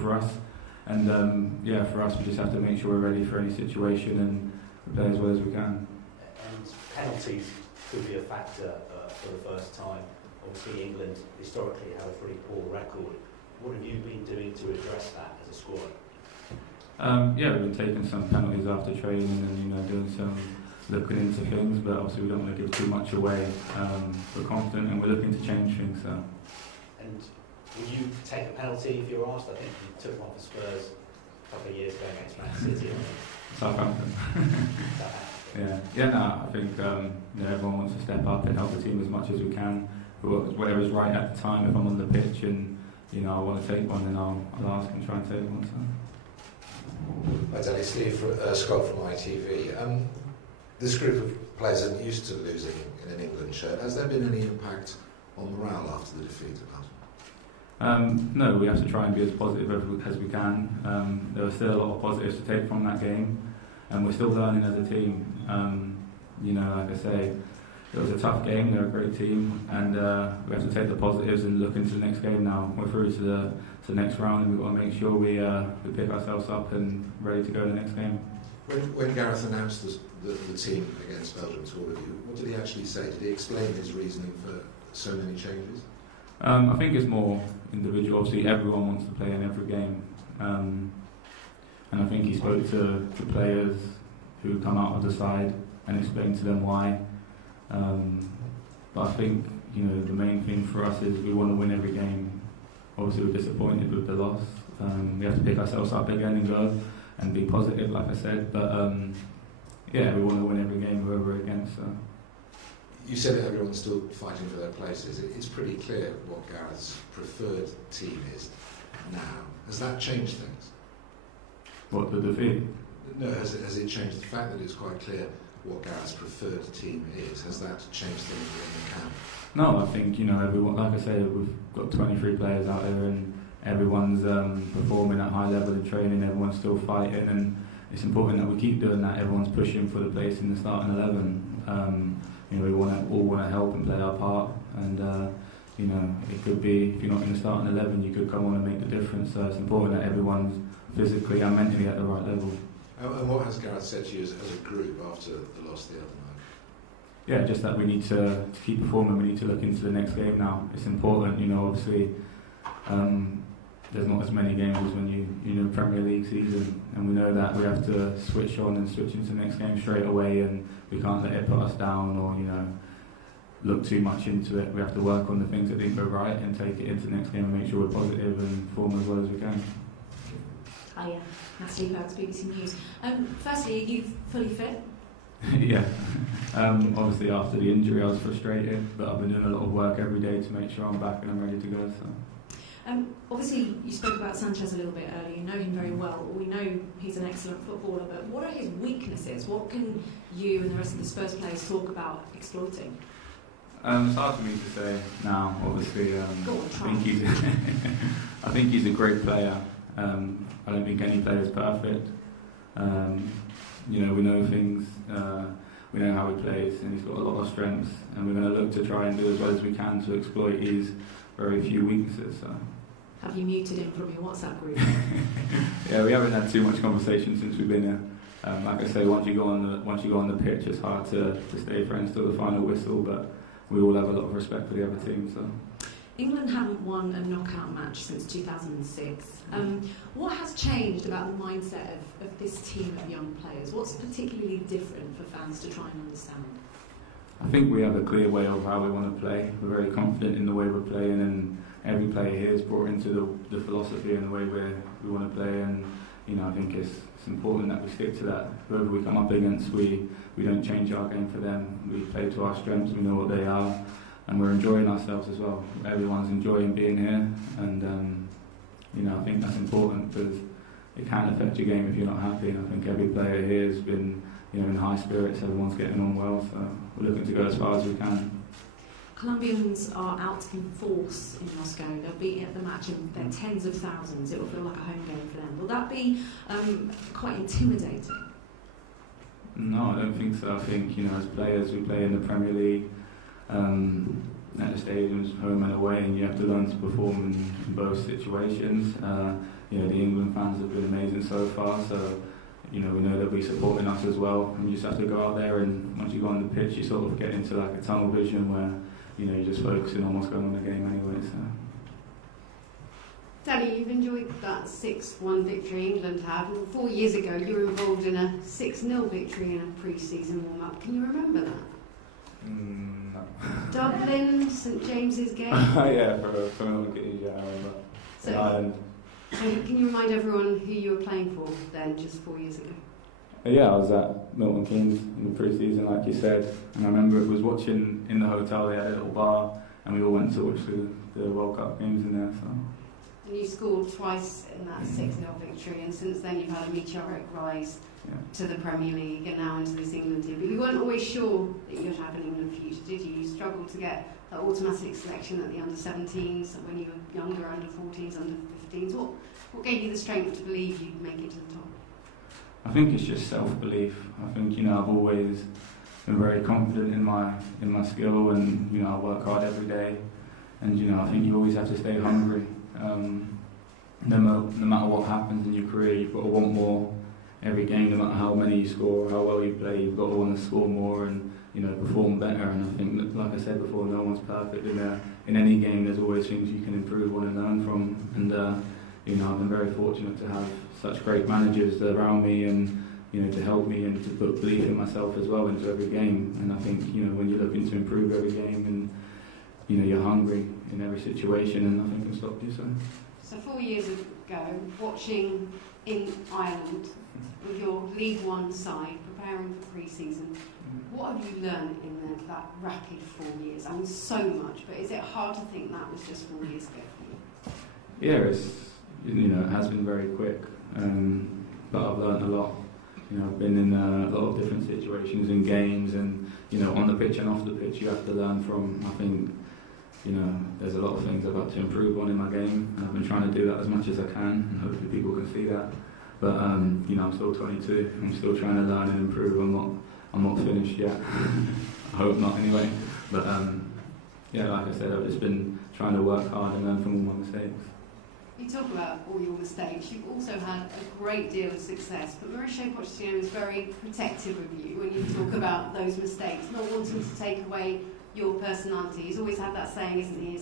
for us. And yeah, for us, we just have to make sure we're ready for any situation and play as well as we can. And penalties could be a factor for the first time. Obviously, England historically have a pretty poor record. What have you been doing to address that as a squad? Yeah, we've been taking some penalties after training and doing some looking into things, but obviously we don't want to give too much away. We're confident and we're looking to change things. So. And would you take a penalty if you were asked? I think you took one for Spurs a couple of years ago against Man City. Southampton. No, I think everyone wants to step up and help the team as much as we can. Whatever's right at the time. If I'm on the pitch and I want to take one, then I'll ask and try and take one. So. Hi, Dele, Scott from ITV. This group of players aren't used to losing in an England shirt. Has there been any impact on morale after the defeat at Tottenham? No, we have to try and be as positive as we can. There are still a lot of positives to take from that game, and we're still learning as a team. Like I say, it was a tough game. They're a great team, and we have to take the positives and look into the next game now. We're through to the next round, and we've got to make sure we pick ourselves up and ready to go to the next game. When Gareth announced the team against Belgium to all of you, what did he actually say? Did he explain his reasoning for so many changes? I think it's more individual. Obviously, everyone wants to play in every game, and I think he spoke to the players who come out of the side and explained to them why. But I think the main thing for us is we want to win every game. Obviously, we're disappointed with the loss. We have to pick ourselves up again and go and be positive, like I said. But we want to win every game whoever we're against. So. You said that everyone's still fighting for their places. It's pretty clear what Gareth's preferred team is now. Has that changed things? What, the defeat? No, has it changed the fact that it's quite clear what Gareth's preferred team is? Has that changed things in the camp? No, I think, everyone, like I say, we've got 23 players out there and everyone's performing at high level in training, everyone's still fighting, and it's important that we keep doing that. Everyone's pushing for the place in the starting 11. We all want to help and play our part, and it could be, if you're not in the starting 11, you could come on and make the difference. So it's important that everyone's physically and mentally at the right level. And what has Gareth said to you as a group after the loss the other night? Yeah, just that we need to keep performing. We need to look into the next game now. It's important, obviously. There's not as many games as when you Premier League season, and we know that we have to switch on and switch into the next game straight away, and we can't let it put us down or look too much into it. We have to work on the things that didn't go right and take it into the next game and make sure we're positive and perform as well as we can. Hiya, Natalie Bergs, BBC News. Firstly, are you fully fit? Yeah. Obviously after the injury I was frustrated, but I've been doing a lot of work every day to make sure I'm back and I'm ready to go. So. Obviously, you spoke about Sanchez a little bit earlier. You know him very well. We know he's an excellent footballer, but what are his weaknesses? What can you and the rest of the Spurs players talk about exploiting? It's hard for me to say now, obviously. I think he's a great player. I don't think any player is perfect. We know things. We know how he plays, and he's got a lot of strengths, and we're going to look to try and do as well as we can to exploit his very few weaknesses. So. Have you muted him from your WhatsApp group? Yeah, we haven't had too much conversation since we've been here. Like I say, once you go on the pitch, it's hard to stay friends till the final whistle. But we all have a lot of respect for the other team. So. England haven't won a knockout match since 2006. What has changed about the mindset of this team of young players? What's particularly different for fans to try and understand? I think we have a clear way of how we want to play. We're very confident in the way we're playing, and every player here is brought into the philosophy and the way we want to play. And I think it's important that we stick to that. Whoever we come up against, we don't change our game for them. We play to our strengths. We know what they are, and we're enjoying ourselves as well. Everyone's enjoying being here, and I think that's important because it can affect your game if you're not happy. And I think every player here has been in high spirits. Everyone's getting on well, so we're looking to go as far as we can. Colombians are out in force in Moscow. They'll be at the match in their tens of thousands. It will feel like a home game for them. Will that be quite intimidating? No, I don't think so. I think, as players, we play in the Premier League. at the stadiums, home and away, and you have to learn to perform in both situations. The England fans have been amazing so far, so we know they'll be supporting us as well. And you just have to go out there, and once you go on the pitch, you sort of get into like a tunnel vision where you're just focusing on what's going on in the game anyway. So. Dele, you've enjoyed that 6-1 victory England had. 4 years ago, you were involved in a 6-0 victory in a pre-season warm-up. Can you remember that? No. Dublin, St James's Gate? Yeah, for an old kid, yeah, I remember. So, in Ireland. So can you remind everyone who you were playing for then, just 4 years ago? Yeah, I was at Milton Keynes in the pre-season, like you said, and I remember it was watching in the hotel. They had a little bar, and we all went to watch the World Cup games in there. So. And you scored twice in that 6-0 victory, and since then you've had a meteoric rise to the Premier League and now into this England team. But you weren't always sure that you'd have an England future, did you? You struggled to get that automatic selection at the under-17s when you were younger, under-14s, under-15s. What gave you the strength to believe you'd make it to the top? I think it's just self-belief. I think I've always been very confident in my skill, and I work hard every day, and I think you always have to stay hungry. No matter what happens in your career, you've got to want more every game. No matter how many you score, how well you play, you've got to want to score more and perform better. And I think that, like I said before, no one's perfect in any game. There's always things you can improve on and learn from. And I've been very fortunate to have such great managers around me, and to help me and to put belief in myself as well into every game. And I think when you're looking to improve every game, and you're hungry in every situation, and nothing can stop you. So 4 years ago, watching in Ireland with your League One side, preparing for pre-season, what have you learned in that rapid 4 years? I mean, so much, but is it hard to think that was just 4 years ago for you? Yeah, it has been very quick, but I've learned a lot. I've been in a lot of different situations in games, and on the pitch and off the pitch, you have to learn from. I think there's a lot of things I've got to improve on in my game, and I've been trying to do that as much as I can, and hopefully people can see that. But I'm still 22. I'm still trying to learn and improve. I'm not finished yet. I hope not, anyway. But like I said, I've just been trying to work hard and learn from all my mistakes. You talk about all your mistakes. You've also had a great deal of success, but Mauricio Pochettino is very protective of you when you talk about those mistakes, not wanting to take away your personality. He's always had that saying, isn't he?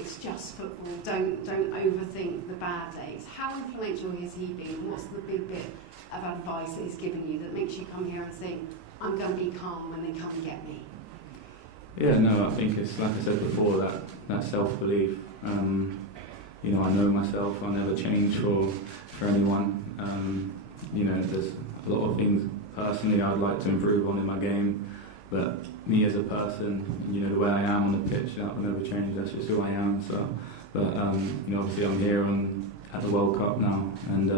It's just football. Don't overthink the bad days. How influential has he been? What's the big bit of advice that he's given you that makes you come here and think, I'm going to be calm when they come and get me? Yeah, no, I think it's like I said before, that self-belief. I know myself. I'll never change for anyone. There's a lot of things personally I'd like to improve on in my game. But me as a person, the way I am on the pitch, that will never change. That's just who I am. So, but obviously I'm here at the World Cup now, and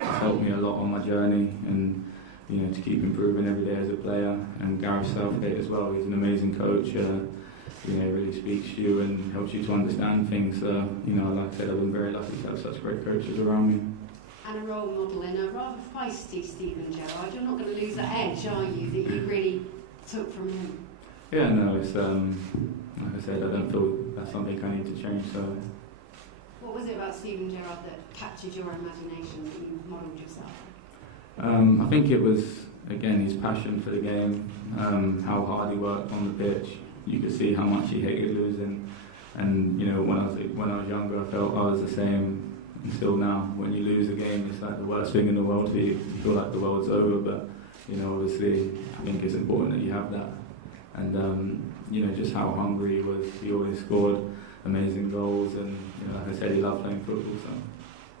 it's helped me a lot on my journey, and to keep improving every day as a player. And Gareth Southgate as well. He's an amazing coach. He really speaks to you and helps you to understand things. So, like I said, I've been very lucky to have such great coaches around me. And a role model in a rather feisty Steven Gerrard. You're not going to lose that edge, are you? That you really took from him? Yeah, no, it's like I said, I don't feel that's something I need to change. So, what was it about Steven Gerrard that captured your imagination, that you modelled yourself? I think it was again his passion for the game, how hard he worked on the pitch. You could see how much he hated losing, and when I was younger, I felt I was the same. And still now, when you lose a game, it's like the worst thing in the world for you. You feel like the world's over, but obviously, I think it's important that you have that. And, just how hungry he was. He always scored amazing goals, and, like I said, he loved playing football. So.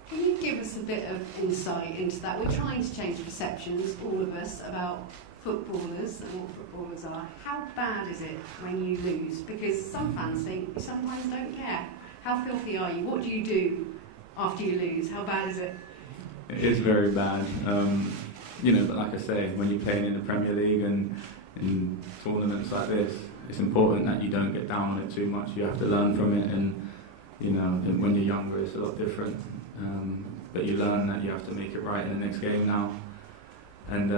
Can you give us a bit of insight into that? We're trying to change perceptions, all of us, about footballers and what footballers are. How bad is it when you lose? Because some fans think you sometimes don't care. How filthy are you? What do you do after you lose? How bad is it? It is very bad. But like I say, when you're playing in the Premier League and in tournaments like this, it's important that you don't get down on it too much. You have to learn from it, and when you're younger, it's a lot different. But you learn that you have to make it right in the next game now. And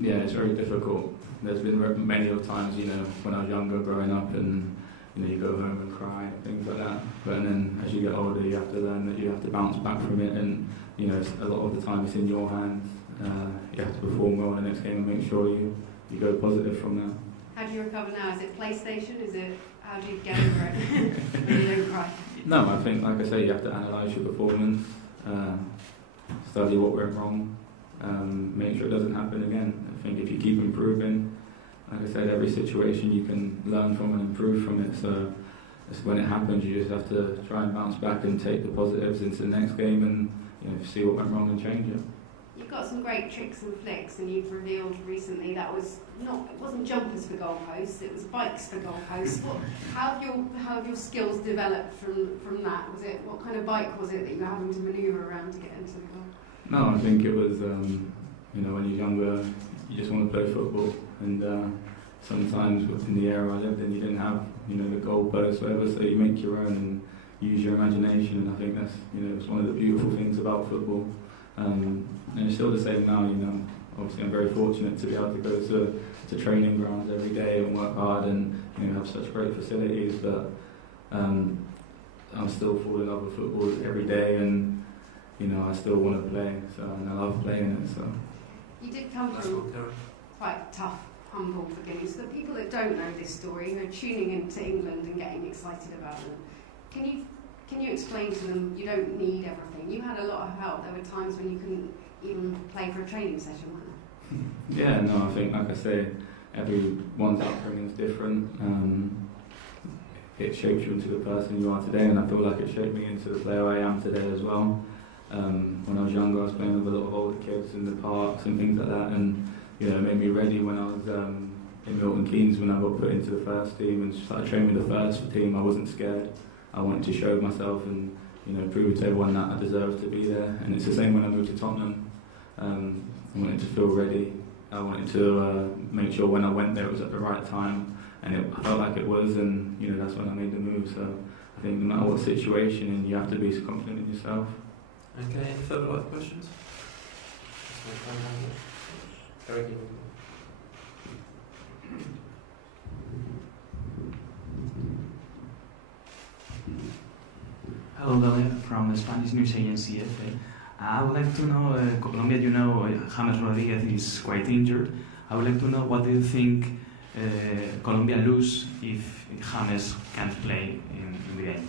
it's very difficult. There's been many of times, when I was younger, growing up, and you go home and cry and things like that. But then as you get older, you have to learn that you have to bounce back from it, and a lot of the time it's in your hands. You have to perform well in the next game and make sure you go positive from there. How do you recover now? Is it PlayStation? Is it, how do you get over it when you don't cry? No, I think, like I say, you have to analyse your performance, study what went wrong, make sure it doesn't happen again. I think if you keep improving, like I said, every situation you can learn from and improve from it. So it's when it happens, you just have to try and bounce back and take the positives into the next game and see what went wrong and change it. You've got some great tricks and flicks, and you've revealed recently that it wasn't jumpers for goalposts, it was bikes for goalposts. How have your skills developed from that? What kind of bike was it that you were having to manoeuvre around to get into the goal? No, I think it was, when you're younger, you just want to play football, and sometimes in the era I lived in, you didn't have, the goalposts, whatever, so you make your own and use your imagination, and I think that's, it's one of the beautiful things about football. And it's still the same now, obviously I'm very fortunate to be able to go to training grounds every day and work hard and have such great facilities, but I'm still falling in love with football every day, and I still want to play, and I love playing it. So you did come from quite tough, humble beginnings. So the people that don't know this story, who are tuning into England and getting excited about them, can you explain to them you don't need everything? You had a lot of help. There were times when you couldn't even play for a training session, weren't there? Yeah, no, I think, like I say, everyone's upbringing is different. It shapes you into the person you are today, and I feel like it shaped me into the player I am today as well. When I was younger, I was playing with a lot of older kids in the parks and things like that, and it made me ready when I was in Milton Keynes, when I got put into the first team and started training with the first team. I wasn't scared. I wanted to show myself and prove to everyone that I deserved to be there. And it's the same when I moved to Tottenham. I wanted to feel ready. I wanted to make sure when I went there it was at the right time, and I felt like it was, and that's when I made the move. So I think no matter what situation, and you have to be confident in yourself. Okay, any further questions? Eric. Hello, Dele, from the Spanish news agency ITV. I would like to know, Colombia, James Rodriguez is quite injured. I would like to know, what do you think Colombia lose if James can't play in the game?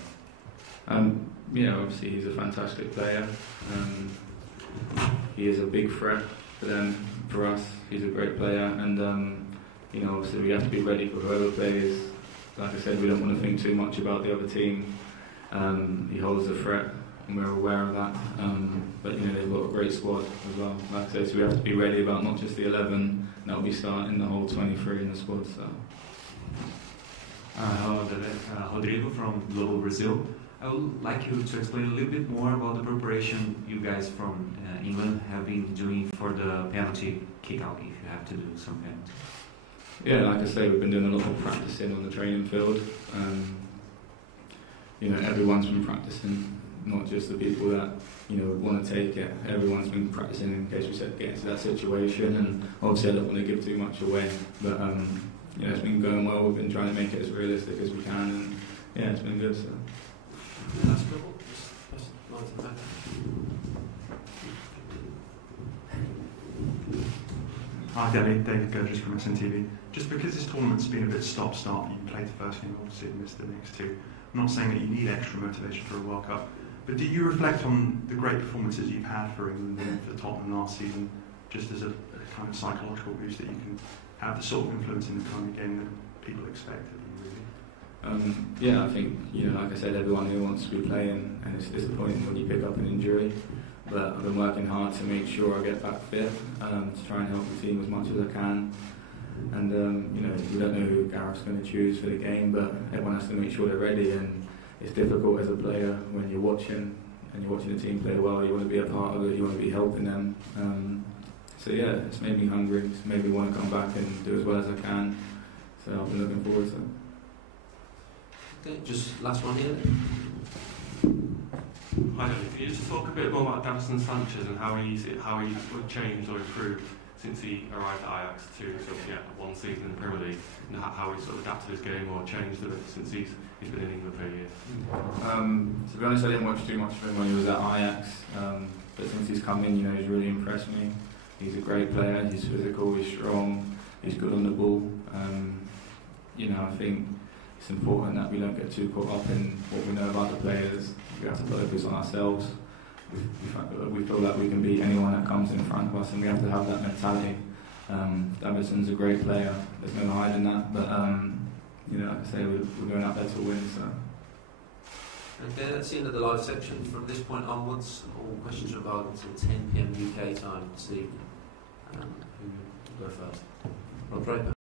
Obviously he's a fantastic player. He is a big threat for them, for us. He's a great player, and obviously we have to be ready for whoever plays. Like I said, we don't want to think too much about the other team. He holds a threat, and we're aware of that. But they've got a great squad as well. Like I said, so we have to be ready about not just the 11 that will be starting, the whole 23 in the squad. So. Hello, Dele. Rodrigo from Global Brazil. I would like you to explain a little bit more about the preparation you guys from England have been doing for the penalty kick-out, if you have to do some penalty. Yeah, like I say, we've been doing a lot of practicing on the training field. Everyone's been practicing, not just the people that want to take it. Everyone's been practicing in case we get into that situation, and obviously I don't want to give too much away, but it's been going well. We've been trying to make it as realistic as we can, and it's been good. So. Hi Dele, David Gurgis from SNTV. Just because this tournament's been a bit stop-start, you played the first game, obviously missed the next two. I'm not saying that you need extra motivation for a World Cup, but do you reflect on the great performances you've had for England and for Tottenham last season, just as a kind of psychological boost that you can have the sort of influence in the kind of game that people expect of you, really? I think, like I said, everyone here wants to be playing, and it's disappointing when you pick up an injury. But I've been working hard to make sure I get back fit, to try and help the team as much as I can. And we don't know who Gareth's going to choose for the game, but everyone has to make sure they're ready. And it's difficult as a player when you're watching the team play well. You want to be a part of it. You want to be helping them. It's made me hungry. It's made me want to come back and do as well as I can. So I've been looking forward to it. Okay, just last one here. Hi, can you just talk a bit more about Davison Sanchez and how he would change or improve since he arrived at Ajax to sort of one season in the Premier League, and how he's sort of adapted his game or changed a bit since he's been in England for a year? To be honest, I didn't watch too much of him when he was at Ajax, but since he's come in, he's really impressed me. He's a great player. He's physical. He's strong. He's good on the ball. I think it's important that we don't get too caught up in what we know about the players. We have to focus on ourselves. We feel like we can beat anyone that comes in front of us, and we have to have that mentality. Davidson's a great player. There's no hiding that. But like I say, we're going out there to win. So. Okay, that's the end of the live section. From this point onwards, all questions are available until 10 p.m. UK time this evening. Who will go first? Rob Draper.